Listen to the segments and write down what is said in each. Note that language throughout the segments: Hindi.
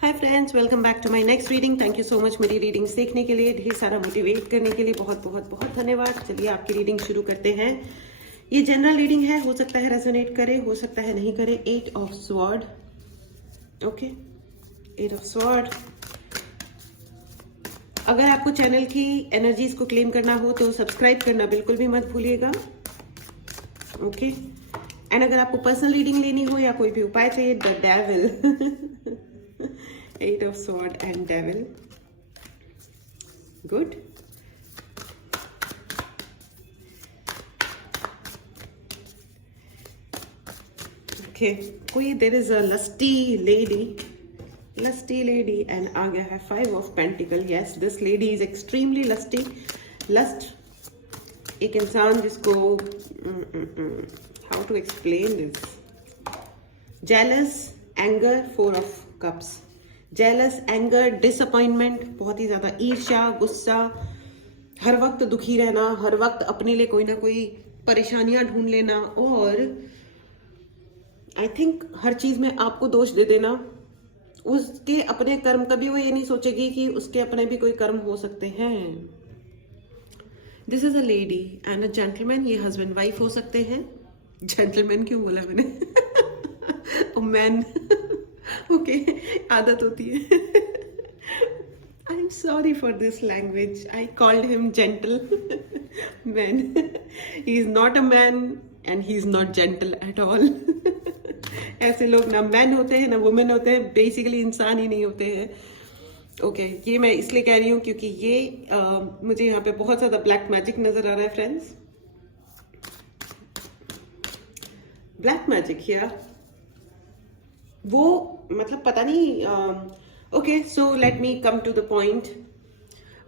Hi friends, welcome back to my next reading. Thank you so much मेरी रीडिंग्स देखने के लिए, ढेर सारा मोटिवेट करने के लिए बहुत बहुत बहुत धन्यवाद। चलिए आपकी रीडिंग शुरू करते हैं। ये जनरल रीडिंग है, हो सकता है रेजोनेट करे, हो सकता है नहीं करे। 8 of sword, okay, 8 of sword. अगर आपको चैनल की एनर्जीज को क्लेम करना हो तो सब्सक्राइब करना बिल्कुल भी मत भूलिएगा, ओके। एंड अगर आपको पर्सनल रीडिंग लेनी हो या कोई भी उपाय चाहिए, the devil 8 of sword and devil, good. Okay, कोई there is a lusty lady and आ गया है 5 of pentacle. Yes, this lady is extremely lusty. Lust एक इंसान जिसको how to explain this, jealous, anger, 4 of cups. Jealous, anger, disappointment, बहुत ही ज्यादा ईर्ष्या, गुस्सा, हर वक्त दुखी रहना, हर वक्त अपने लिए कोई ना कोई परेशानियां ढूंढ लेना, और आई थिंक हर चीज में आपको दोष दे देना। उसके अपने कर्म, कभी वो ये नहीं सोचेगी कि उसके अपने भी कोई कर्म हो सकते हैं। This is a lady and a gentleman. ये हस्बैंड वाइफ हो सकते हैं। जेंटलमैन क्यों बोला मैंने? मैन ओके, आदत होती है। I am sorry for this language, I called him gentle man. He is not a man and he is not gentle at all. ऐसे लोग ना मैन होते हैं ना वुमेन होते हैं, बेसिकली इंसान ही नहीं होते हैं, ओके। ये मैं इसलिए कह रही हूँ क्योंकि ये मुझे यहाँ पे बहुत ज्यादा ब्लैक मैजिक नजर आ रहा है फ्रेंड्स। ब्लैक मैजिक हियर, वो मतलब पता नहीं। Okay, so let me come to the point.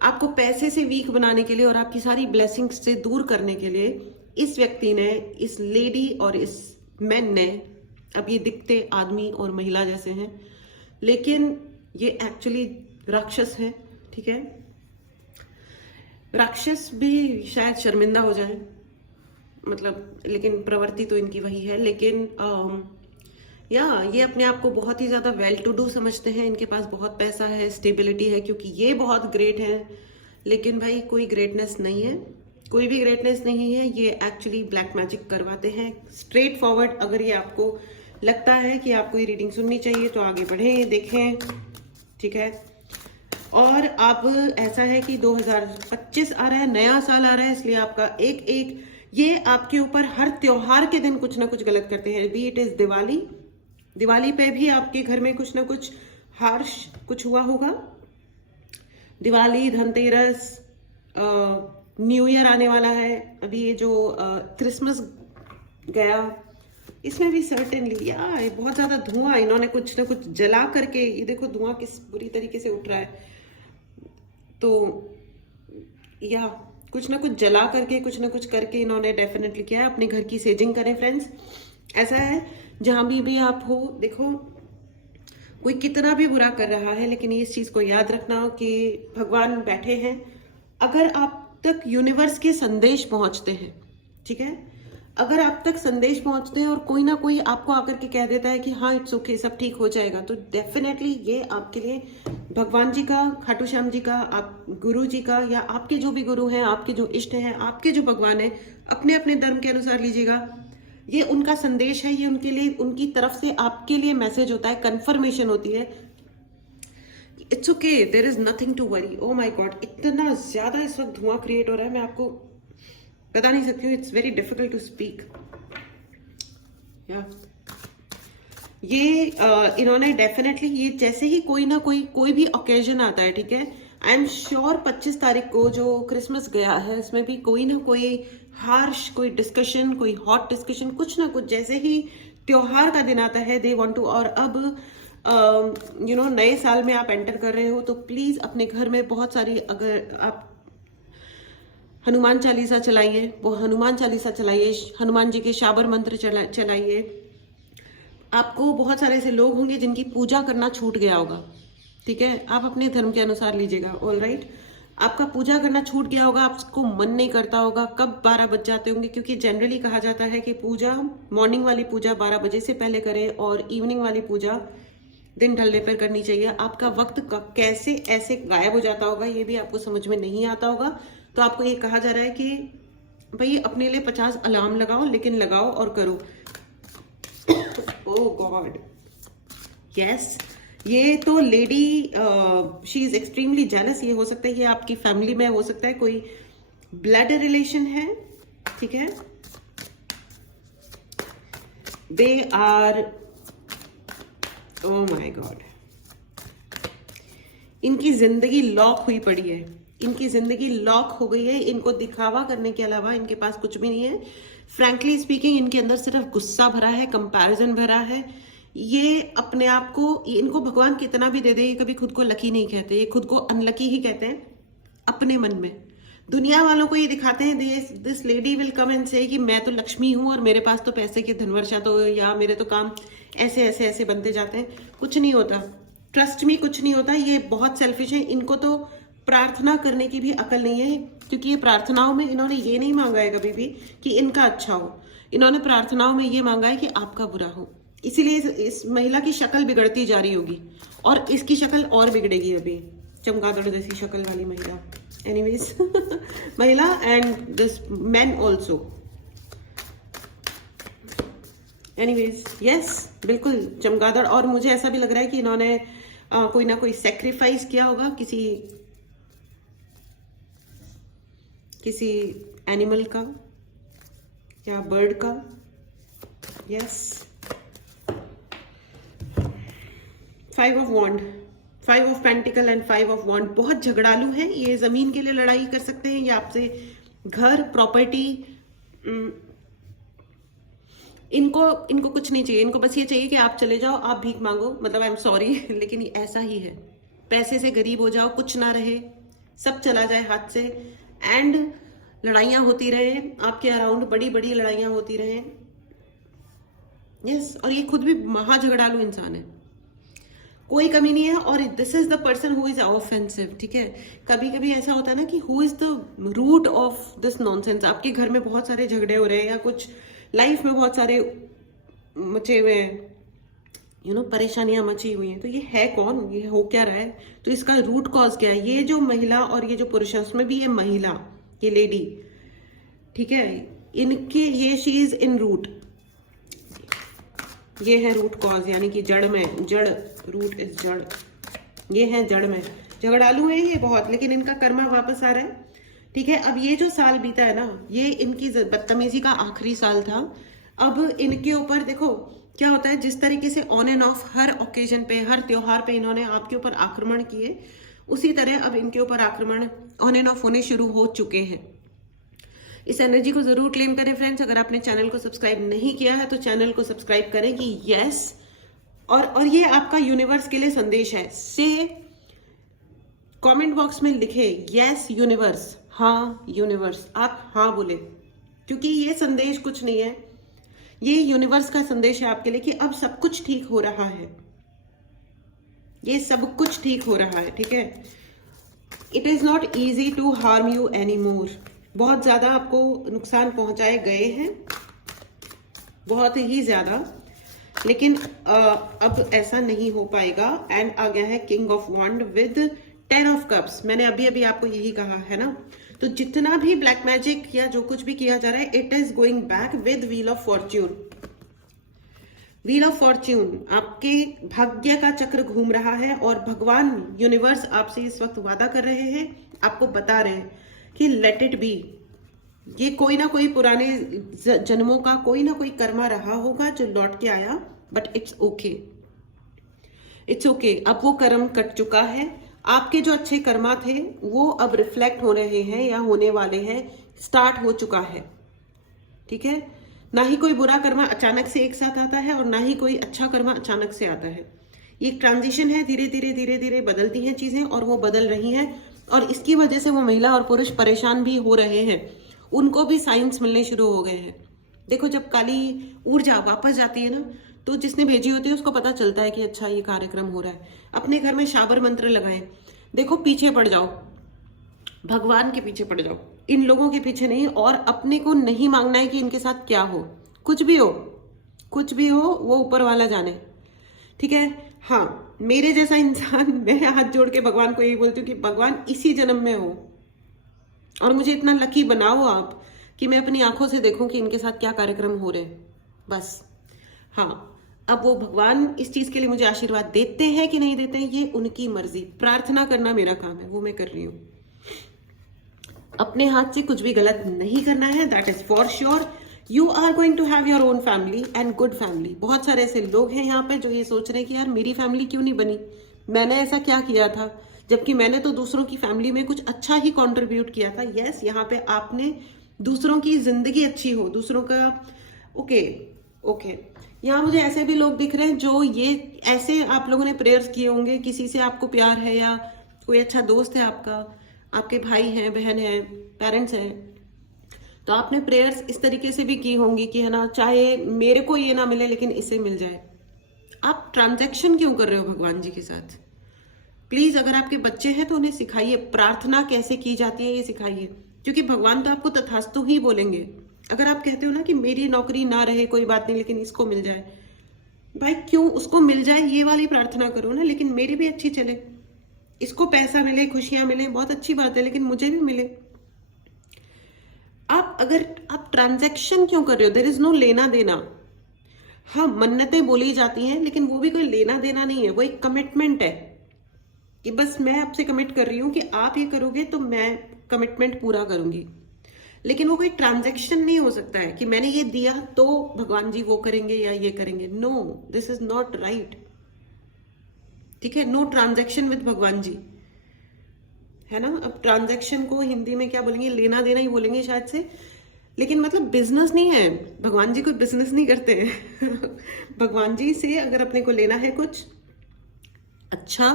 आपको पैसे से वीक बनाने के लिए और आपकी सारी ब्लेसिंग्स से दूर करने के लिए इस व्यक्ति ने, इस लेडी और इस मैन ने, अब ये दिखते आदमी और महिला जैसे हैं लेकिन ये एक्चुअली राक्षस है, ठीक है। राक्षस भी शायद शर्मिंदा हो जाए, मतलब, लेकिन प्रवृत्ति तो इनकी वही है। लेकिन ये अपने आप को बहुत ही ज्यादा वेल टू डू समझते हैं, इनके पास बहुत पैसा है, स्टेबिलिटी है, क्योंकि ये बहुत ग्रेट है। लेकिन भाई कोई ग्रेटनेस नहीं है, कोई भी ग्रेटनेस नहीं है। ये एक्चुअली ब्लैक मैजिक करवाते हैं, स्ट्रेट फॉरवर्ड। अगर ये आपको लगता है कि आपको ये रीडिंग सुननी चाहिए तो आगे बढ़ें, देखें, ठीक है। और अब ऐसा है कि 2025 आ रहा है, नया साल आ रहा है, इसलिए आपका एक ये आपके ऊपर हर त्योहार के दिन कुछ ना कुछ गलत करते हैं। बी इट इज दिवाली पे भी आपके घर में कुछ ना कुछ हार्श कुछ हुआ होगा। दिवाली, धनतेरस, न्यू ईयर आने वाला है, अभी ये जो क्रिसमस गया, इसमें भी सर्टेनली यार बहुत ज्यादा धुआं, इन्होंने कुछ ना कुछ जला करके, ये देखो धुआं किस बुरी तरीके से उठ रहा है। तो या कुछ ना कुछ जला करके, कुछ ना कुछ करके इन्होंने डेफिनेटली किया है। अपने घर की सेजिंग करें फ्रेंड्स। ऐसा है जहां भी आप हो, देखो कोई कितना भी बुरा कर रहा है, लेकिन इस चीज को याद रखना कि भगवान बैठे हैं। अगर आप तक यूनिवर्स के संदेश पहुंचते हैं, ठीक है, अगर आप तक संदेश पहुंचते हैं और कोई ना कोई आपको आकर के कह देता है कि हाँ इट्स ओके, सब ठीक हो जाएगा, तो डेफिनेटली ये आपके लिए भगवान जी का, खाटू श्याम जी का, आप गुरु जी का, या आपके जो भी गुरु हैं, आपके जो इष्ट हैं, आपके जो भगवान है, अपने अपने धर्म के अनुसार लीजिएगा। ये उनका संदेश है, ये उनके लिए, उनकी तरफ से आपके लिए मैसेज होता है, कंफर्मेशन होती है। It's okay, there is nothing to worry. Oh my god, इतना ज्यादा इस वक्त धुआं क्रिएट हो रहा है, मैं आपको बता नहीं सकती हूँ। It's very difficult to speak. ये इन्होंने डेफिनेटली, ये जैसे ही कोई भी ओकेजन आता है, ठीक है, आई एम श्योर 25 तारीख को जो क्रिसमस गया है, इसमें भी कोई ना कोई हार्श, कोई डिस्कशन, कोई हॉट डिस्कशन, कुछ ना कुछ, जैसे ही त्योहार का दिन आता है दे वांट टू। और अब नए साल में आप एंटर कर रहे हो तो प्लीज अपने घर में बहुत सारी, अगर आप हनुमान चालीसा चलाइए, वो हनुमान चालीसा चलाइए, हनुमान जी के शाबर मंत्र चलाइए। आपको बहुत सारे ऐसे लोग होंगे जिनकी पूजा करना छूट गया होगा, ठीक है, आप अपने धर्म के अनुसार लीजिएगा, ऑल राइट। आपका पूजा करना छूट गया होगा, आपको मन नहीं करता होगा, कब 12 बज जाते होंगे, क्योंकि जनरली कहा जाता है कि पूजा, मॉर्निंग वाली पूजा 12 बजे से पहले करें और इवनिंग वाली पूजा दिन ढलने पर करनी चाहिए। आपका वक्त कैसे ऐसे गायब हो जाता होगा ये भी आपको समझ में नहीं आता होगा। तो आपको ये कहा जा रहा है कि भाई अपने लिए 50 अलार्म लगाओ, लेकिन लगाओ और करो। ओह गॉड, यस, ये तो lady she is extremely jealous. ये हो सकता है कि आपकी फैमिली में हो सकता है कोई ब्लड रिलेशन है, ठीक है। They are, oh my god, इनकी जिंदगी लॉक हुई पड़ी है, इनकी जिंदगी लॉक हो गई है। इनको दिखावा करने के अलावा इनके पास कुछ भी नहीं है। फ्रैंकली स्पीकिंग, इनके अंदर सिर्फ गुस्सा भरा है, कंपैरिजन भरा है। ये अपने आप को, इनको भगवान कितना भी दे दे, ये कभी खुद को लकी नहीं कहते, ये खुद को अनलकी ही कहते हैं अपने मन में। दुनिया वालों को ये दिखाते हैं, this lady will come and से कि मैं तो लक्ष्मी हूं और मेरे पास तो पैसे की धनवर्षा, तो या मेरे तो काम ऐसे ऐसे ऐसे बनते जाते हैं। कुछ नहीं होता, ट्रस्ट में कुछ नहीं होता। ये बहुत सेल्फिश है। इनको तो प्रार्थना करने की भी अकल नहीं है, क्योंकि ये प्रार्थनाओं में इन्होंने ये नहीं मांगा है कभी भी कि इनका अच्छा हो। इन्होंने प्रार्थनाओं में ये मांगा है कि आपका बुरा हो। इसीलिए इस महिला की शक्ल बिगड़ती जा रही होगी और इसकी शक्ल और बिगड़ेगी अभी, चमगादड़ जैसी शक्ल वाली महिला। एनीवेज महिला and this man also. Anyways yes, बिल्कुल चमगादड़। और मुझे ऐसा भी लग रहा है कि इन्होंने कोई ना कोई सेक्रीफाइस किया होगा किसी एनिमल का या बर्ड का। Yes, 5 of wand, 5 of pentacle and 5 of wand. बहुत झगड़ालू है ये, जमीन के लिए लड़ाई कर सकते हैं, या आपसे घर, प्रॉपर्टी। इनको कुछ नहीं चाहिए, इनको बस ये चाहिए कि आप चले जाओ, आप भीख मांगो। मतलब आई एम सॉरी लेकिन ये ऐसा ही है। पैसे से गरीब हो जाओ, कुछ ना रहे, सब चला जाए हाथ से, एंड लड़ाइयां होती रहे आपके अराउंड, बड़ी बड़ी लड़ाइयां होती रहे। यस, और ये खुद भी महा झगड़ालू इंसान है, कोई कमी नहीं है। और this is the person who is offensive, ठीक है। कभी कभी ऐसा होता है ना कि who is the root of this nonsense. आपके घर में बहुत सारे झगड़े हो रहे हैं, या कुछ लाइफ में बहुत सारे मचे हुए हैं, परेशानियां मची हुई हैं, तो ये है कौन, ये हो क्या रहा है, तो इसका रूट कॉज क्या है। ये जो महिला और ये जो पुरुष है, उसमें भी ये महिला, ये लेडी, ठीक है, इनके ये शी इज इन रूट, ये है रूट कॉज, यानी कि जड़ में, जड़, रूट इज जड़, ये है जड़ में। झगड़ालू है ये बहुत, लेकिन इनका कर्मा वापस आ रहा है, ठीक है। अब ये जो साल बीता है ना, ये इनकी बदतमीजी का आखिरी साल था। अब इनके ऊपर देखो क्या होता है, जिस तरीके से on end of her occasion पे, हर त्योहार पे इन्होंने आपके ऊपर आक्रमण किए, उसी तरह अब इनके ऊपर आक्रमण ऑन एंड ऑफ होने शुरू हो चुके हैं। इस एनर्जी को जरूर क्लेम करें फ्रेंड्स। अगर आपने चैनल को सब्सक्राइब नहीं किया है तो चैनल को सब्सक्राइब करें कि यस, और ये आपका यूनिवर्स के लिए संदेश है। से कमेंट बॉक्स में लिखे यस यूनिवर्स, हाँ यूनिवर्स, आप हाँ बोले, क्योंकि ये संदेश कुछ नहीं है, ये यूनिवर्स का संदेश है आपके लिए कि अब सब कुछ ठीक हो रहा है, ये सब कुछ ठीक हो रहा है, ठीक है। It is not easy to harm you anymore. बहुत ज्यादा आपको नुकसान पहुंचाए गए हैं, बहुत ही ज्यादा, लेकिन अब ऐसा नहीं हो पाएगा। एंड आ गया है king of wand with 10 of cups. मैंने अभी आपको यही कहा है ना, तो जितना भी ब्लैक मैजिक या जो कुछ भी किया जा रहा है, it is going back with wheel of Fortune. Wheel of Fortune, आपके भाग्य का चक्र घूम रहा है, और भगवान यूनिवर्स आपसे इस वक्त वादा कर रहे हैं, आपको बता रहे हैं कि लेट इट बी। ये कोई ना कोई पुराने जन्मों का कोई ना कोई कर्मा रहा होगा जो लौट के आया, but it's okay, it's okay. अब वो कर्म कट चुका है। आपके जो अच्छे कर्मा थे वो अब रिफ्लेक्ट हो रहे हैं या होने वाले हैं, स्टार्ट हो चुका है, ठीक है। ना ही कोई बुरा कर्मा अचानक से एक साथ आता है, और ना ही कोई अच्छा कर्मा अचानक से आता है। ये एक ट्रांजिशन है, धीरे धीरे धीरे धीरे बदलती हैं चीजें, और वो बदल रही हैं, और इसकी वजह से वो महिला और पुरुष परेशान भी हो रहे हैं। उनको भी साइंस मिलने शुरू हो गए हैं। देखो, जब काली ऊर्जा वापस जाती है ना, तो जिसने भेजी होती है उसको पता चलता है कि अच्छा ये कार्यक्रम हो रहा है। अपने घर में शाबर मंत्र लगाएं, देखो पीछे पड़ जाओ, भगवान के पीछे पड़ जाओ, इन लोगों के पीछे नहीं। और अपने को नहीं मांगना है कि इनके साथ क्या हो, कुछ भी हो, कुछ भी हो, वो ऊपर वाला जाने, ठीक है। हाँ, मेरे जैसा इंसान, मैं हाथ जोड़ के भगवान को यही बोलती हूँ कि भगवान इसी जन्म में हो और मुझे इतना लकी बनाओ आप कि मैं अपनी आंखों से देखूं कि इनके साथ क्या कार्यक्रम हो रहे हैं, बस। हाँ, अब वो भगवान इस चीज के लिए मुझे आशीर्वाद देते हैं कि नहीं देते हैं, ये उनकी मर्जी। प्रार्थना करना मेरा काम है, वो मैं कर रही हूँ। अपने हाथ से कुछ भी गलत नहीं करना है, that is for sure. You are going to have your own family and good family. बहुत सारे ऐसे लोग हैं यहाँ पे जो ये सोच रहे हैं कि यार मेरी फैमिली क्यों नहीं बनी, मैंने ऐसा क्या किया था, जबकि मैंने तो दूसरों की फैमिली में कुछ अच्छा ही कंट्रीब्यूट किया था। यस, यहाँ पे आपने दूसरों की जिंदगी अच्छी हो, दूसरों का ओके ओके। यहाँ मुझे ऐसे भी लोग दिख रहे हैं जो ये ऐसे, आप लोगों ने प्रेयर्स किए होंगे, किसी से आपको प्यार है या कोई अच्छा दोस्त है आपका, आपके भाई हैं, बहन है, पेरेंट्स हैं, तो आपने प्रेयर्स इस तरीके से भी की होंगी कि है ना, चाहे मेरे को ये ना मिले लेकिन इसे मिल जाए। आप ट्रांजैक्शन क्यों कर रहे हो भगवान जी के साथ? प्लीज, अगर आपके बच्चे हैं तो उन्हें सिखाइए प्रार्थना कैसे की जाती है, ये सिखाइए, क्योंकि भगवान तो आपको तथास्तु ही बोलेंगे। अगर आप कहते हो ना कि मेरी नौकरी ना रहे कोई बात नहीं लेकिन इसको मिल जाए, भाई क्यों उसको मिल जाए ये वाली प्रार्थना करो ना, लेकिन मेरी भी अच्छी चले, इसको पैसा मिले, खुशियां मिले, बहुत अच्छी बात है, लेकिन मुझे भी मिले। अगर आप ट्रांजैक्शन क्यों कर रहे हो? देयर इज नो लेना देना। हाँ, मन्नतें बोली जाती हैं लेकिन वो भी कोई लेना देना नहीं है, वो एक कमिटमेंट है कि बस मैं आपसे कमिट कर रही हूं कि आप ये करोगे तो मैं कमिटमेंट पूरा करूंगी। लेकिन वो कोई ट्रांजैक्शन नहीं हो सकता है कि मैंने ये दिया तो भगवान जी वो करेंगे या ये करेंगे। No, this is not right. ठीक है, नो ट्रांजैक्शन विद भगवान जी, है ना। अब ट्रांजैक्शन को हिंदी में क्या बोलेंगे, लेना देना ही बोलेंगे शायद से, लेकिन मतलब बिजनेस नहीं है। भगवान जी कोई बिजनेस नहीं करते हैं। भगवान जी से अगर अपने को लेना है कुछ अच्छा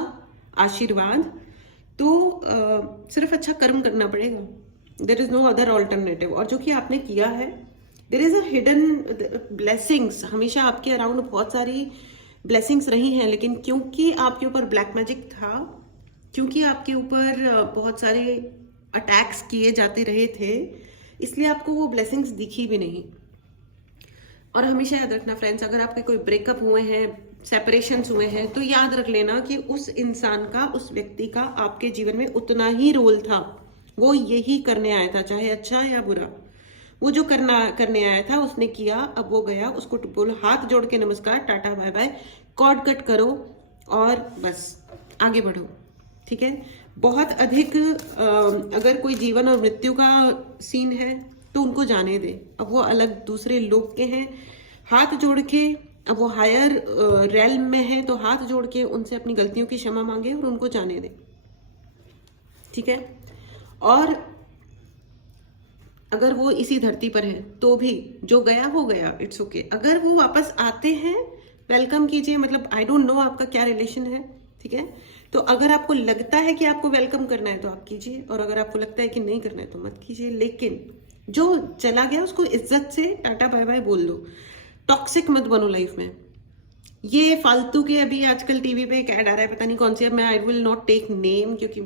आशीर्वाद तो सिर्फ अच्छा कर्म करना पड़ेगा। There is no other alternative. और जो कि आपने किया है, there is a hidden blessings. हमेशा आपके अराउंड बहुत सारी ब्लेसिंग्स रही हैं, लेकिन क्योंकि आपके ऊपर ब्लैक मैजिक था, क्योंकि आपके ऊपर बहुत सारे अटैक्स किए जाते रहे थे, इसलिए आपको वो ब्लेसिंग्स दिखी भी नहीं। और हमेशा याद रखना फ्रेंड्स, अगर आपके कोई ब्रेकअप हुए हैं, सेपरेशंस हुए हैं, तो याद रख लेना कि उस इंसान का, उस व्यक्ति का आपके जीवन में उतना ही रोल था। वो यही करने आया था, चाहे अच्छा या बुरा। वो जो करने आया था उसने किया, अब वो गया, उसको बोलो हाथ जोड़ के नमस्कार, tata bye bye, cord cut करो और बस आगे बढ़ो। ठीक है, बहुत अधिक अगर कोई जीवन और मृत्यु का सीन है तो उनको जाने दे। अब वो अलग दूसरे लोग के हैं, हाथ जोड़ के, अब वो हायर रेल्म में है तो हाथ जोड़ के उनसे अपनी गलतियों की क्षमा मांगे और उनको जाने दे। ठीक है, और अगर वो इसी धरती पर है तो भी जो गया हो गया, इट्स ओके। अगर वो वापस आते हैं, वेलकम कीजिए। मतलब आई डोंट नो आपका क्या रिलेशन है, ठीक है। तो अगर आपको लगता है कि आपको वेलकम करना है तो आप कीजिए, और अगर आपको लगता है कि नहीं करना है तो मत कीजिए। लेकिन जो चला गया उसको इज्जत से टाटा बाय बाय बोल दो। टॉक्सिक मत बनो लाइफ में। ये फालतू के, अभी आजकल टीवी पे एक ऐड आ रहा है, पता नहीं कौन सी, अब मैं I will not take name, क्योंकि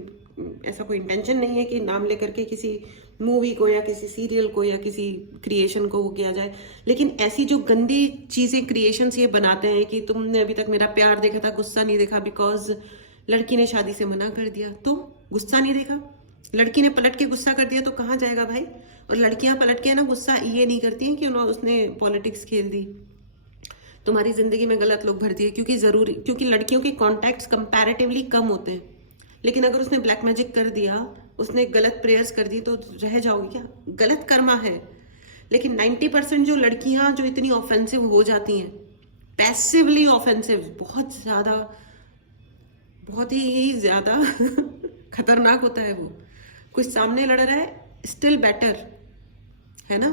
ऐसा कोई इंटेंशन नहीं है कि नाम लेकर के किसी मूवी को या किसी सीरियल को या किसी क्रिएशन को वो किया जाए। लेकिन ऐसी जो गंदी चीजें, क्रिएशंस ये बनाते हैं कि तुमने अभी तक मेरा प्यार देखा था, गुस्सा नहीं देखा, बिकॉज लड़की ने शादी से मना कर दिया तो गुस्सा नहीं देखा। लड़की ने पलट के गुस्सा कर दिया तो कहाँ जाएगा भाई। और लड़कियां पलट के ना गुस्सा ये नहीं करती हैं कि उसने पॉलिटिक्स खेल दी, तुम्हारी जिंदगी में गलत लोग भर दिए, क्योंकि लड़कियों के कॉन्टैक्ट्स कंपैरेटिवली कम होते हैं। लेकिन अगर उसने ब्लैक मैजिक कर दिया, उसने गलत प्रेयर्स कर दी, तो रह जाओगी क्या? गलत कर्मा है। लेकिन 90% जो लड़कियां जो इतनी ऑफेंसिव हो जाती हैं, पैसिवली ऑफेंसिव, बहुत ही ज्यादा खतरनाक होता है वो। कुछ सामने लड़ रहा है, स्टिल बेटर, है ना।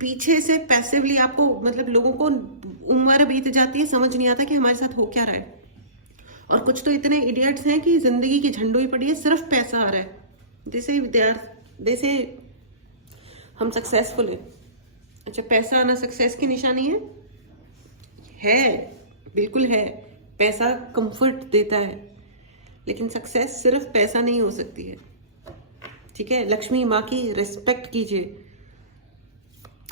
पीछे से पैसिवली आपको, मतलब लोगों को उम्र बीत जाती है, समझ नहीं आता कि हमारे साथ हो क्या रहा है। और कुछ तो इतने इडियट्स हैं कि जिंदगी की झंडोई पड़ी है, सिर्फ पैसा आ रहा है। जैसे हम सक्सेसफुल है। अच्छा, पैसा आना सक्सेस की निशानी है, बिल्कुल है। पैसा कंफर्ट देता है, लेकिन सक्सेस सिर्फ पैसा नहीं हो सकती है। ठीक है, लक्ष्मी माँ की रिस्पेक्ट कीजिए।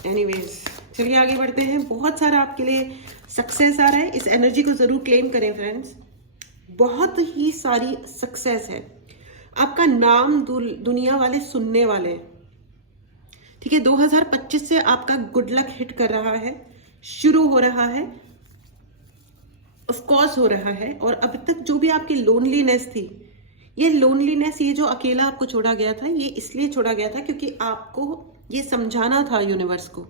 एनीवेज, चलिए आगे बढ़ते हैं। बहुत सारा आपके लिए सक्सेस आ रहा है, इस एनर्जी को जरूर क्लेम करें फ्रेंड्स। बहुत ही सारी सक्सेस है, आपका नाम दुनिया वाले सुनने वाले हैं। ठीक है, 2025 से आपका गुड लक हिट कर रहा है, शुरू हो रहा है, ऑफ कोर्स हो रहा है। और अब तक जो भी आपकी लोनलीनेस थी, ये लोनलीनेस, ये जो अकेला आपको छोड़ा गया था, ये इसलिए छोड़ा गया था क्योंकि आपको ये समझाना था यूनिवर्स को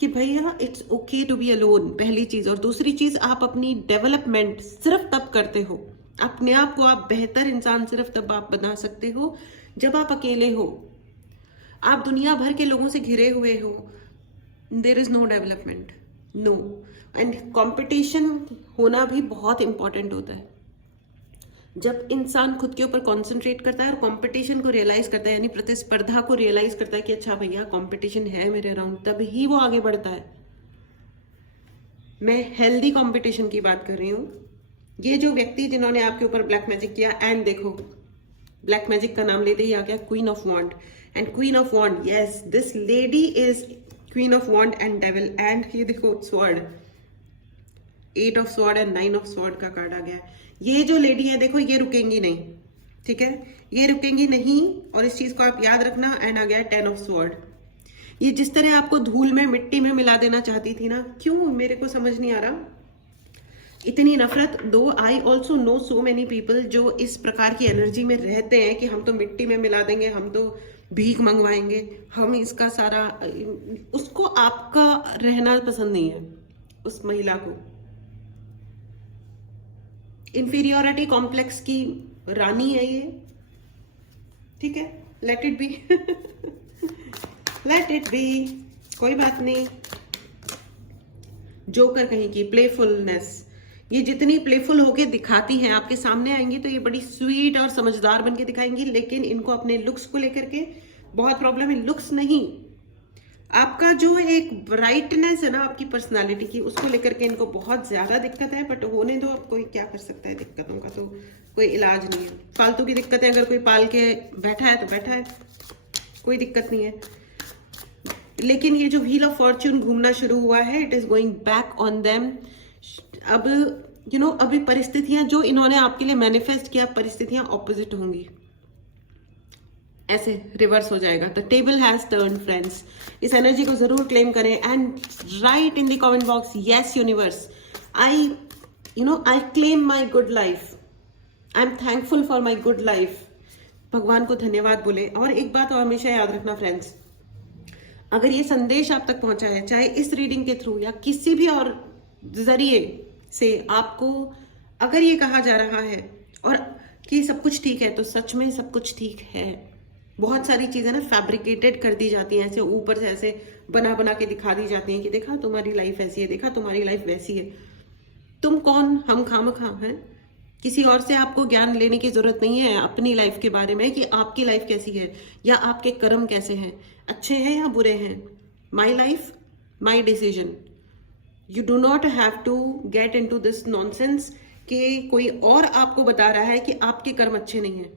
कि भैया it's okay to be alone, पहली चीज। और दूसरी चीज, आप अपनी डेवलपमेंट सिर्फ तब करते हो, अपने आप को आप बेहतर इंसान सिर्फ तब आप बना सकते हो जब आप अकेले हो। आप दुनिया भर के लोगों से घिरे हुए हो, there is no development, no. And competition होना भी बहुत इंपॉर्टेंट होता है। जब इंसान खुद के ऊपर कॉन्सेंट्रेट करता है और कंपटीशन को रियलाइज करता है, यानी प्रतिस्पर्धा को रियलाइज करता है कि अच्छा भैया कंपटीशन है मेरे अराउंड, तब ही वो आगे बढ़ता है। मैं हेल्दी कंपटीशन की बात कर रही हूँ। ये जो व्यक्ति जिन्होंने आपके ऊपर ब्लैक मैजिक किया, एंड देखो ब्लैक मैजिक का नाम लेते ही आ गया queen of wand. And queen of wand, yes, this lady is queen of wand and devil. And ये देखो sword, 8 of sword and 9 of sword का कार्ड आ गया। ये जो लेडी है देखो, ये रुकेंगी नहीं, ठीक है, ये रुकेंगी नहीं। और इस चीज को आप याद रखना। एंड आ गया 10 ऑफ स्वॉर्ड। ये जिस तरह आपको धूल में मिट्टी में मिला देना चाहती थी ना, क्यों मेरे को समझ नहीं आ रहा, इतनी नफरत। Though I also know so many people जो इस प्रकार की एनर्जी में रहते हैं कि हम तो मिट्टी में मिला देंगे, हम तो भीख मंगवाएंगे, हम इसका सारा, उसको आपका रहना पसंद नहीं है, उस महिला को। इंफीरियोरिटी कॉम्प्लेक्स की रानी है ये, ठीक है, let it be, let it be, कोई बात नहीं। जोकर कहीं की प्लेफुलनेस, ये जितनी प्लेफुल होके दिखाती हैं, आपके सामने आएंगी तो ये बड़ी स्वीट और समझदार बनके दिखाएंगी, लेकिन इनको अपने लुक्स को लेकर के बहुत प्रॉब्लम है। लुक्स नहीं, आपका जो एक ब्राइटनेस है ना आपकी पर्सनालिटी की, उसको लेकर के इनको बहुत ज्यादा दिक्कत है। बट होने दो, अब कोई क्या कर सकता है, दिक्कतों का तो कोई इलाज नहीं है। फालतू की दिक्कतें अगर कोई पाल के बैठा है तो बैठा है, कोई दिक्कत नहीं है। लेकिन ये जो व्हील ऑफ फॉर्च्यून घूमना शुरू हुआ है, it is going back on them. अब अभी परिस्थितियां जो इन्होंने आपके लिए मैनिफेस्ट किया, परिस्थितियां ऑपोजिट होंगी, ऐसे रिवर्स हो जाएगा। The table has turn friends. इस एनर्जी को जरूर क्लेम करें and right in the comment box, yes universe, I claim my good life, I am thankful for my good life. भगवान को धन्यवाद बोले। और एक बात और हमेशा याद रखना फ्रेंड्स, अगर ये संदेश आप तक पहुंचा है, चाहे इस रीडिंग के थ्रू या किसी भी और जरिए से, आपको अगर ये कहा जा रहा है और कि सब कुछ ठीक है, तो सच में सब कुछ ठीक है। बहुत सारी चीजें ना फैब्रिकेटेड कर दी जाती हैं, ऐसे ऊपर से ऐसे बना बना के दिखा दी जाती हैं कि देखा तुम्हारी लाइफ ऐसी है, देखा तुम्हारी लाइफ वैसी है। तुम कौन, हम खामखा हैं। किसी और से आपको ज्ञान लेने की जरूरत नहीं है अपनी लाइफ के बारे में कि आपकी लाइफ कैसी है या आपके कर्म कैसे हैं, अच्छे हैं या बुरे हैं। My life, my decision. You do not have to get into this nonsense कि कोई और आपको बता रहा है कि आपके कर्म अच्छे नहीं है।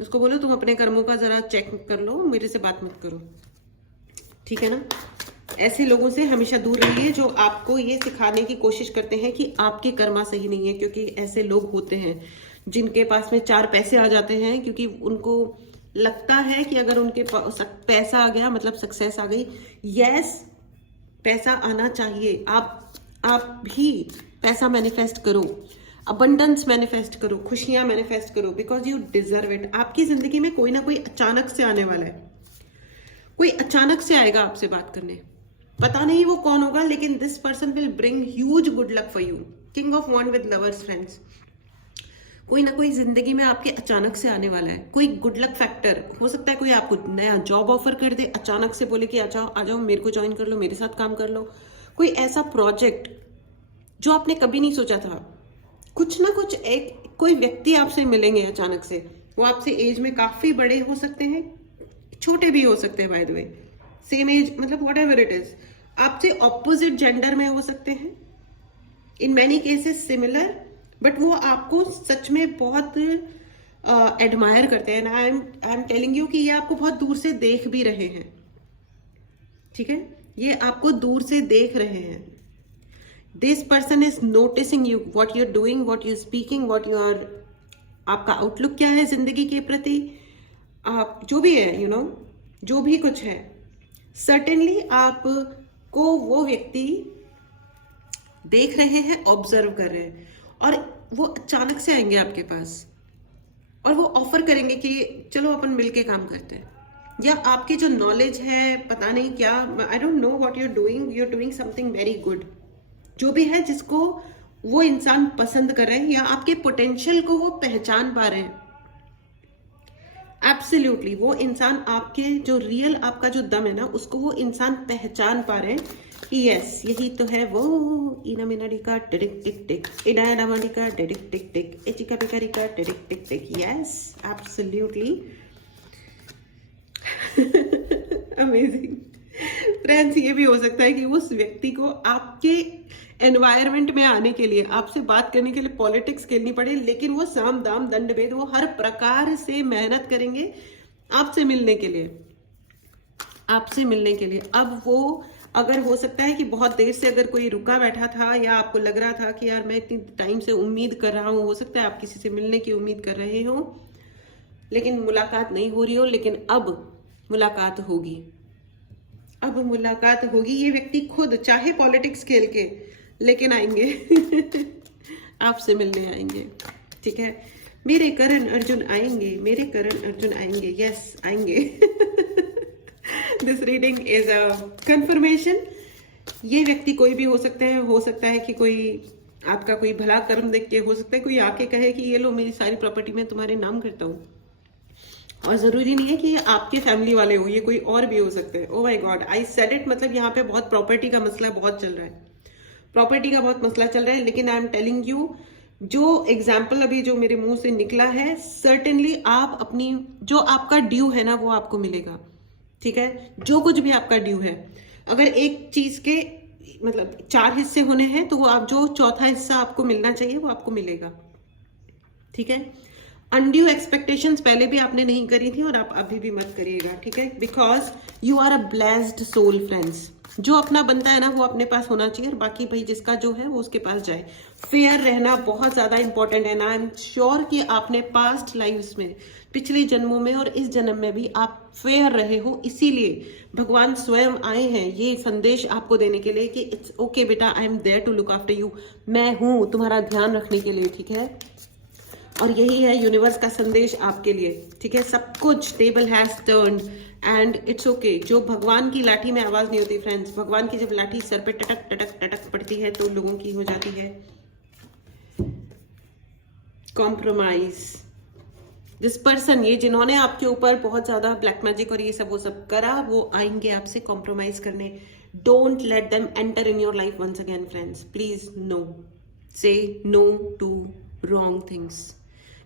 उसको बोलो तुम अपने कर्मों का जरा चेक कर लो, मेरे से बात मत करो, ठीक है ना। ऐसे लोगों से हमेशा दूर रहिए जो आपको ये सिखाने की कोशिश करते हैं कि आपके कर्मा सही नहीं है, क्योंकि ऐसे लोग होते हैं जिनके पास में 4 पैसे आ जाते हैं, क्योंकि उनको लगता है कि अगर उनके पैसा आ गया मतलब सक्सेस आ गई। यस, पैसा आना चाहिए। आप भी पैसा मैनिफेस्ट करो, अबंडेंस मैनिफेस्ट करो, खुशियां मैनिफेस्ट करो, बिकॉज यू डिजर्व इट। आपकी जिंदगी में कोई ना कोई अचानक से आने वाला है, कोई अचानक से आएगा आपसे बात करने, पता नहीं वो कौन होगा, लेकिन this person will bring huge good luck for you. King of wand with lovers friends, कोई ना कोई जिंदगी में आपके अचानक से आने वाला है, कोई गुड लक फैक्टर हो सकता है। कोई आपको नया जॉब ऑफर कर दे, अचानक से बोले कि आ जाओ मेरे को ज्वाइन कर लो, मेरे साथ काम कर लो। कोई ऐसा प्रोजेक्ट जो आपने कभी नहीं सोचा था, कुछ ना कुछ कोई व्यक्ति आपसे मिलेंगे अचानक से। वो आपसे एज में काफी बड़े हो सकते हैं, छोटे भी हो सकते हैं, by the way, same age, मतलब व्हाट एवर इट इज। आपसे ऑपोजिट जेंडर में हो सकते हैं, in many cases similar, but वो आपको सच में बहुत एडमायर करते हैं। आई एम टेलिंग यू कि ये आपको बहुत दूर से देख भी रहे हैं, ठीक है। ये आपको दूर से देख रहे हैं। This person is noticing you, what you are doing, what you are speaking, what you are, आपका आउटलुक क्या है जिंदगी के प्रति, आप जो भी है, यू नो, जो भी कुछ है, सर्टेनली आपको वो व्यक्ति देख रहे हैं, ऑब्जर्व कर रहे हैं, और वो अचानक से आएंगे आपके पास और वो ऑफर करेंगे कि चलो अपन मिलके काम करते हैं, या आपकी जो नॉलेज है, पता नहीं क्या, I don't know what you are doing something very good, जो भी है जिसको वो इंसान पसंद कर रहे हैं, या आपके पोटेंशियल को वो पहचान पा रहे हैं। एब्सोल्युटली वो इंसान आपके जो रियल आपका जो दम है ना, उसको वो इंसान पहचान पा रहे हैं कि यस, यही तो है वो इना मिनारिका टिक टिक टिक, इना मनिका टिक टिक टिक, एचिका पिकारिका टिक टिक टिक। Yes, absolutely amazing friends. ये भी हो सकता है कि उस व्यक्ति को आपके एनवायरनमेंट में आने के लिए, आपसे बात करने के लिए पॉलिटिक्स खेलनी पड़े, लेकिन वो साम दाम दंड भेद, वो हर प्रकार से मेहनत करेंगे आपसे मिलने के लिए, आपसे मिलने के लिए। अब वो अगर हो सकता है कि बहुत देर से अगर कोई रुका बैठा था, या आपको लग रहा था कि यार मैं इतनी टाइम से उम्मीद कर रहा हूँ, हो सकता है आप किसी से मिलने की उम्मीद कर रहे हो लेकिन मुलाकात नहीं हो रही हो, लेकिन अब मुलाकात होगी, अब मुलाकात होगी। ये व्यक्ति खुद चाहे पॉलिटिक्स खेल के लेकिन आएंगे आपसे मिलने आएंगे, ठीक है। मेरे करण अर्जुन आएंगे, मेरे करण अर्जुन आएंगे, यस आएंगे। This reading is a confirmation. ये व्यक्ति कोई भी हो सकता है कि कोई आपका कोई भला कर्म देख के, हो सकता है कोई आके कहे कि ये लो मेरी सारी प्रॉपर्टी मैं तुम्हारे नाम करता हूँ, और जरूरी नहीं है कि ये आपके फैमिली वाले हो, ये कोई और भी हो सकते हैं। ओह my God, I said it. मतलब यहाँ पे बहुत प्रॉपर्टी का मसला बहुत चल रहा है, प्रॉपर्टी का बहुत मसला चल रहा है, लेकिन आई एम टेलिंग यू, जो एग्जाम्पल अभी जो मेरे मुंह से निकला है, सर्टेनली आप अपनी जो आपका ड्यू है ना वो आपको मिलेगा, ठीक है। जो कुछ भी आपका ड्यू है, अगर एक चीज के मतलब 4 हिस्से होने हैं तो वो आप जो चौथा हिस्सा आपको मिलना चाहिए वो आपको मिलेगा, ठीक है। अनड्यू एक्सपेक्टेशंस पहले भी आपने नहीं करी थी और आप अभी भी मत करिएगा, ठीक है। Because you are a blessed soul friends. जो अपना बनता है ना वो अपने पास होना चाहिए, और बाकी भाई जिसका जो है वो उसके पास जाए। फेयर रहना बहुत ज्यादा इंपॉर्टेंट है ना। आई एम श्योर कि आपने पास्ट लाइव्स में, पिछले जन्मों में और इस जन्म में भी आप फेयर रहे हो, इसीलिए भगवान स्वयं आए हैं ये संदेश आपको देने के लिए कि इट्स ओके बेटा, I am there to look after you. मैं हूं तुम्हारा ध्यान रखने के लिए, ठीक है। और यही है यूनिवर्स का संदेश आपके लिए, ठीक है। सब कुछ table has turned and it's okay. जो भगवान की लाठी में आवाज नहीं होती फ्रेंड्स, भगवान की जब लाठी सर पे टटक टटक टटक पड़ती है तो लोगों की हो जाती है कॉम्प्रोमाइज। दिस पर्सन, ये जिन्होंने आपके ऊपर बहुत ज्यादा ब्लैक मैजिक और ये सब वो सब करा, वो आएंगे आपसे कॉम्प्रोमाइज करने। Don't let them enter in your life once again friends, please no, say no to wrong things.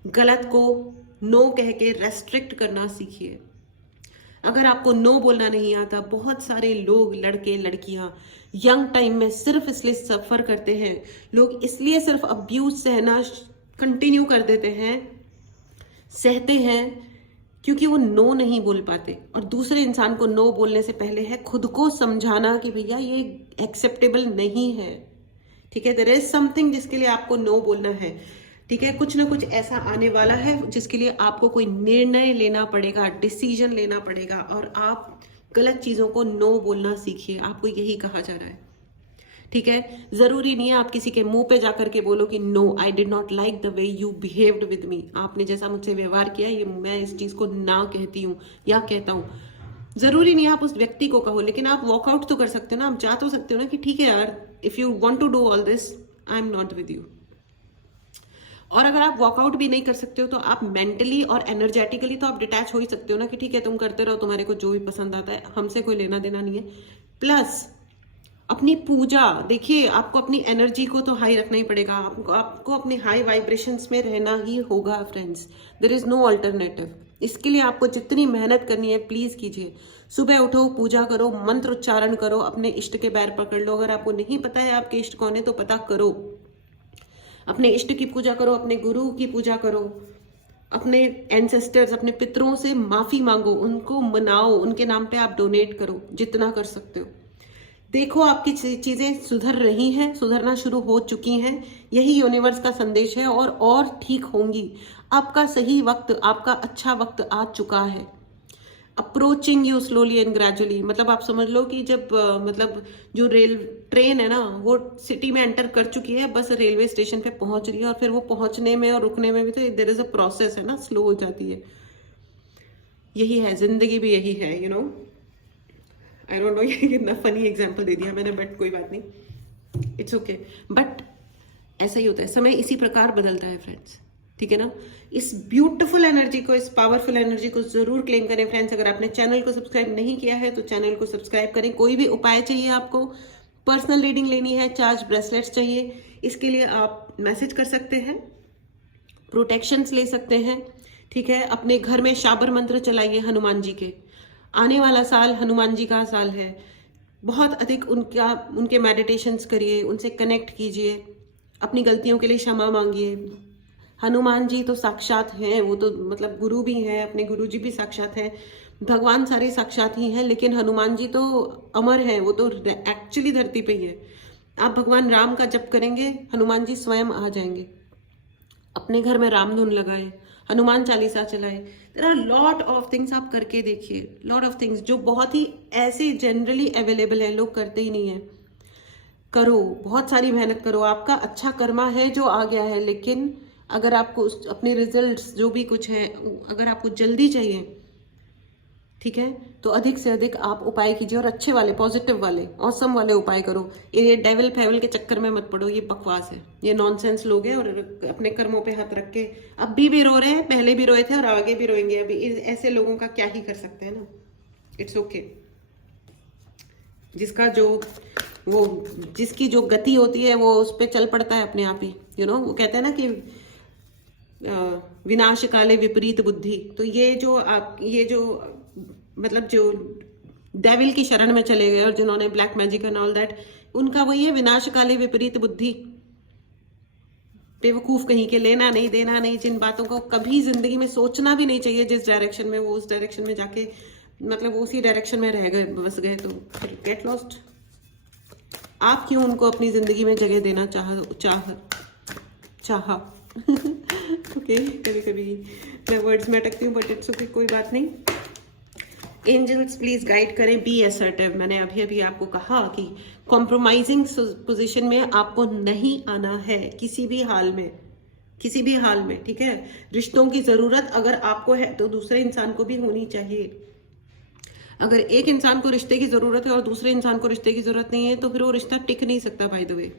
गलत को नो कह के रेस्ट्रिक्ट करना सीखिए। अगर आपको नो बोलना नहीं आता, बहुत सारे लोग, लड़के लड़कियां यंग टाइम में सिर्फ इसलिए सफर करते हैं, लोग इसलिए सिर्फ अब्यूज सहना कंटिन्यू कर देते हैं, सहते हैं, क्योंकि वो नो नहीं बोल पाते। और दूसरे इंसान को नो बोलने से पहले है खुद को समझाना कि भैया ये एक्सेप्टेबल नहीं है, ठीक है। देयर इज समथिंग जिसके लिए आपको नो बोलना है, ठीक है। कुछ ना कुछ ऐसा आने वाला है जिसके लिए आपको कोई निर्णय लेना पड़ेगा, डिसीजन लेना पड़ेगा, और आप गलत चीजों को नो बोलना सीखिए। आपको यही कहा जा रहा है, ठीक है। जरूरी नहीं है आप किसी के मुंह पे जाकर के बोलो कि no, I did not like the way you behaved with me. आपने जैसा मुझसे व्यवहार किया, ये मैं इस चीज को ना कहती हूँ या कहता हूँ। जरूरी नहीं है आप उस व्यक्ति को कहो, लेकिन आप वॉकआउट तो कर सकते हो ना। आप जा तो सकते हो ना कि ठीक है यार, if you want to do all this, I am not with you. और अगर आप वॉकआउट भी नहीं कर सकते हो तो आप मेंटली और एनर्जेटिकली तो आप डिटैच हो ही सकते हो ना, कि ठीक है तुम करते रहो, तुम्हारे को जो भी पसंद आता है, हमसे कोई लेना देना नहीं है। प्लस अपनी पूजा देखिए, आपको अपनी एनर्जी को तो हाई रखना ही पड़ेगा, आपको अपने हाई वाइब्रेशंस में रहना ही होगा friends. There is no alternative. इसके लिए आपको जितनी मेहनत करनी है प्लीज कीजिए। सुबह उठो, पूजा करो, मंत्र उच्चारण करो, अपने इष्ट के पैर पकड़ लो। अगर आपको नहीं पता है आपके इष्ट कौन है तो पता करो, अपने इष्ट की पूजा करो, अपने गुरु की पूजा करो, अपने एंसेस्टर्स, अपने पितरों से माफी मांगो, उनको मनाओ, उनके नाम पे आप डोनेट करो जितना कर सकते हो, देखो आपकी चीजें सुधर रही हैं, सुधरना शुरू हो चुकी हैं, यही यूनिवर्स का संदेश है, और ठीक होंगी। आपका सही वक्त, आपका अच्छा वक्त आ चुका है। Approaching you slowly and gradually, मतलब आप समझ लो कि जब मतलब जो ट्रेन है ना वो सिटी में एंटर कर चुकी है, बस रेलवे स्टेशन पे पहुंच रही है, और फिर वो पहुंचने में और रुकने में भी तो देयर इज अ प्रोसेस है ना, स्लो हो जाती है। यही है जिंदगी भी, यही है, you know. I don't no ये कितना फनी एग्जांपल दे दिया मैंने, बट कोई बात नहीं, इट्स ओके। बट ऐसा ही होता है, समय इसी प्रकार बदलता है फ्रेंड्स, ठीक है ना। इस ब्यूटीफुल एनर्जी को, इस पावरफुल एनर्जी को जरूर क्लेम करें फ्रेंड्स। अगर आपने चैनल को सब्सक्राइब नहीं किया है तो चैनल को सब्सक्राइब करें। कोई भी उपाय चाहिए आपको, पर्सनल रीडिंग लेनी है, चार्ज ब्रेसलेट्स चाहिए, इसके लिए आप मैसेज कर सकते हैं, प्रोटेक्शंस ले सकते हैं, ठीक है। अपने घर में शाबर मंत्र चलाइए हनुमान जी के। आने वाला साल हनुमान जी का साल है, बहुत अधिक उनके मेडिटेशंस करिए, उनसे कनेक्ट कीजिए, अपनी गलतियों के लिए क्षमा मांगिए। हनुमान जी तो साक्षात हैं, वो तो मतलब गुरु भी हैं, अपने गुरु जी भी साक्षात हैं, भगवान सारे साक्षात ही हैं, लेकिन हनुमान जी तो अमर हैं, वो तो एक्चुअली धरती पे ही है। आप भगवान राम का जप करेंगे, हनुमान जी स्वयं आ जाएंगे। अपने घर में राम धुन लगाए, हनुमान चालीसा चलाए, there are lot of things, आप करके देखिए, लॉट ऑफ थिंग्स जो बहुत ही ऐसे जनरली अवेलेबल है, लोग करते ही नहीं है। करो, बहुत सारी मेहनत करो, आपका अच्छा कर्मा है जो आ गया है, लेकिन अगर आपको अपने रिजल्ट्स जो भी कुछ है, अगर आपको जल्दी चाहिए, ठीक है, तो अधिक से अधिक आप उपाय कीजिए, और अच्छे वाले, पॉजिटिव वाले, ऑसम वाले उपाय करो। ये डेविल फेविल के चक्कर में मत पड़ो, ये बकवास है, ये नॉनसेंस लोग हैं, और अपने कर्मों पे हाथ रख के अभी भी रो रहे हैं, पहले भी रोए थे और आगे भी रोएंगे। अभी ऐसे लोगों का क्या ही कर सकते हैं ना, इट्स ओके। जिसका जो वो जिसकी जो गति होती है वो उस पर चल पड़ता है अपने आप ही, यू नो। वो कहते हैं ना कि विनाश काले विपरीत बुद्धि। तो ये जो मतलब जो डेविल की शरण में चले गए और जिन्होंने black magic and all that, उनका वही है, विनाश काले विपरीत बुद्धि। बेवकूफ कहीं के, लेना नहीं देना नहीं, जिन बातों को कभी जिंदगी में सोचना भी नहीं चाहिए, जिस डायरेक्शन में वो, उस डायरेक्शन में जाके मतलब वो उसी डायरेक्शन में रह गए, बस गए, तो फिर गेट लॉस्ट। आप क्यों उनको अपनी जिंदगी में जगह देना चाहा ओके, कभी कभी मैं वर्ड्स में अटकती हूँ, बट इट्स ओके, कोई बात नहीं। एंजल्स प्लीज गाइड करें, बी असर्टिव। मैंने अभी आपको कहा कि कॉम्प्रोमाइजिंग पोजीशन में आपको नहीं आना है किसी भी हाल में, किसी भी हाल में, ठीक है। रिश्तों की जरूरत अगर आपको है तो दूसरे इंसान को भी होनी चाहिए। अगर एक इंसान को रिश्ते की जरूरत है और दूसरे इंसान को रिश्ते की जरूरत नहीं है, तो फिर वो रिश्ता टिक नहीं सकता, बाय द वे,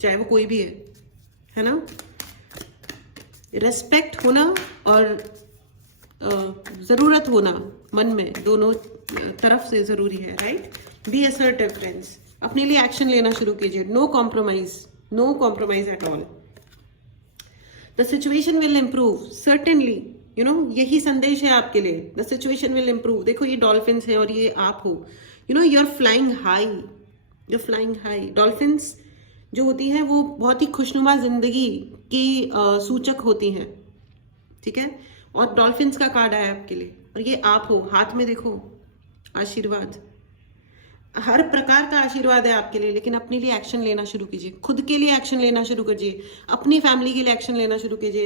चाहे वो कोई भी है ना। रेस्पेक्ट होना और जरूरत होना मन में, दोनों तरफ से जरूरी है, राइट। बी असर्टिव फ्रेंड्स, अपने लिए एक्शन लेना शुरू कीजिए, no compromise, no compromise at all. The situation will improve certainly, you know, यही संदेश है आपके लिए। The situation will improve. देखो ये डॉल्फिन्स है और ये आप हो, you know, you are flying high, you are flying high. Dolphins जो होती हैं वो बहुत ही खुशनुमा जिंदगी की सूचक होती हैं, ठीक है। और डॉल्फिन्स का कार्ड आया आपके लिए, और ये आप हो, हाथ में देखो आशीर्वाद, हर प्रकार का आशीर्वाद है आपके लिए। लेकिन अपने लिए एक्शन लेना शुरू कीजिए, खुद के लिए एक्शन लेना शुरू कीजिए, अपनी फैमिली के लिए एक्शन लेना शुरू कीजिए।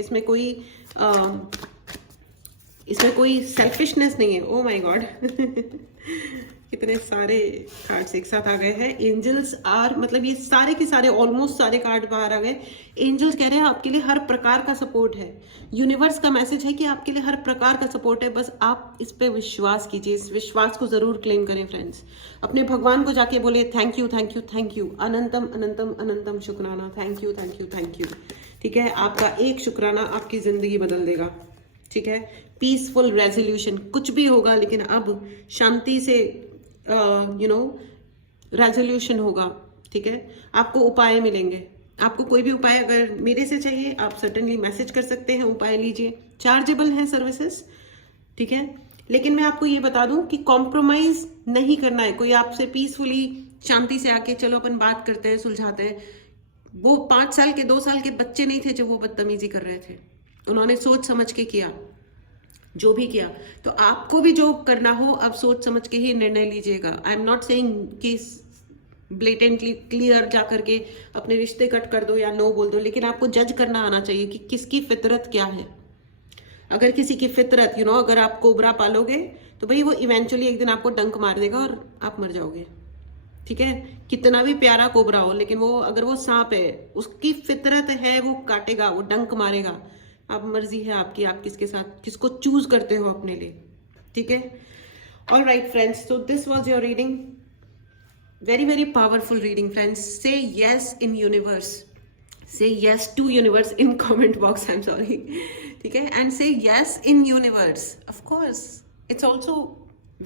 इसमें कोई सेल्फिशनेस नहीं है। ओ माय गॉड कितने सारे कार्ड्स एक साथ आ गए हैं। एंजल्स आर, मतलब ये सारे के सारे, ऑलमोस्ट सारे कार्ड बाहर आ गए। एंजल्स कह रहे हैं आपके लिए हर प्रकार का सपोर्ट है। यूनिवर्स का मैसेज है कि आपके लिए हर प्रकार का सपोर्ट है, बस आप इस पे विश्वास कीजिए। इस विश्वास को जरूर क्लेम करें फ्रेंड्स। अपने भगवान को जाके बोले thank you thank you thank you, अनंतम अनंतम अनंतम शुक्राना, thank you thank you thank you, ठीक है। आपका एक शुक्राना आपकी जिंदगी बदल देगा, ठीक है। पीसफुल रेजोल्यूशन, कुछ भी होगा लेकिन अब शांति से यू नो रेजोल्यूशन होगा, ठीक है। आपको उपाय मिलेंगे। आपको कोई भी उपाय अगर मेरे से चाहिए, आप सर्टेनली मैसेज कर सकते हैं, उपाय लीजिए। चार्जेबल है सर्विसेज, ठीक है। लेकिन मैं आपको ये बता दूं कि कॉम्प्रोमाइज नहीं करना है। कोई आपसे पीसफुली शांति से आके चलो अपन बात करते हैं, सुलझाते हैं, वो 5 साल के 2 साल के बच्चे नहीं थे जो वो बदतमीजी कर रहे थे। उन्होंने सोच समझ के किया जो भी किया। तो आपको भी जो करना हो अब सोच समझ के ही निर्णय लीजिएगा। आई एम नॉट सेइंग कि ब्लेटेंटली क्लियर जा करके अपने रिश्ते कट कर दो या नो बोल दो, लेकिन आपको जज करना आना चाहिए कि किसकी फितरत क्या है। अगर किसी की फितरत अगर आप कोबरा पालोगे तो भाई वो इवेंचुअली एक दिन आपको डंक मार देगा और आप मर जाओगे, ठीक है। कितना भी प्यारा कोबरा हो, लेकिन वो अगर वो सांप है, उसकी फितरत है, वो काटेगा, वो डंक मारेगा। आप मर्जी है आपकी, आप किसको चूज करते हो अपने लिए, ठीक है। All right friends, so this was your reading, very very powerful reading friends. Say yes in universe, say yes to universe in comment box, I'm sorry, ठीक है, and say yes in universe. Of course it's also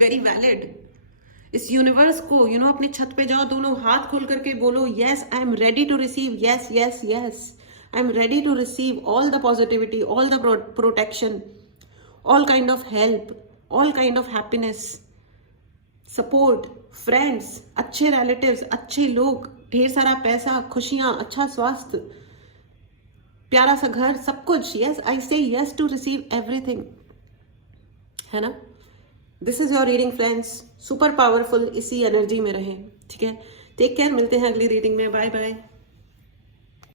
very valid. इस यूनिवर्स को अपने छत पे जाओ, दोनों हाथ खोल करके बोलो yes I am ready to receive, yes yes yes I am ready to receive all the positivity, all the protection, all kind of help, all kind of happiness, support, friends, अच्छे रिलेटिव्स, अच्छे लोग, ढेर सारा पैसा, खुशियां, अच्छा स्वास्थ्य, प्यारा सा घर, सब कुछ। यस, आई से यस टू रिसीव एवरीथिंग, है ना। This is your reading friends, super powerful, इसी एनर्जी में रहें, ठीक है। टेक केयर, मिलते हैं अगली रीडिंग में, बाय बाय।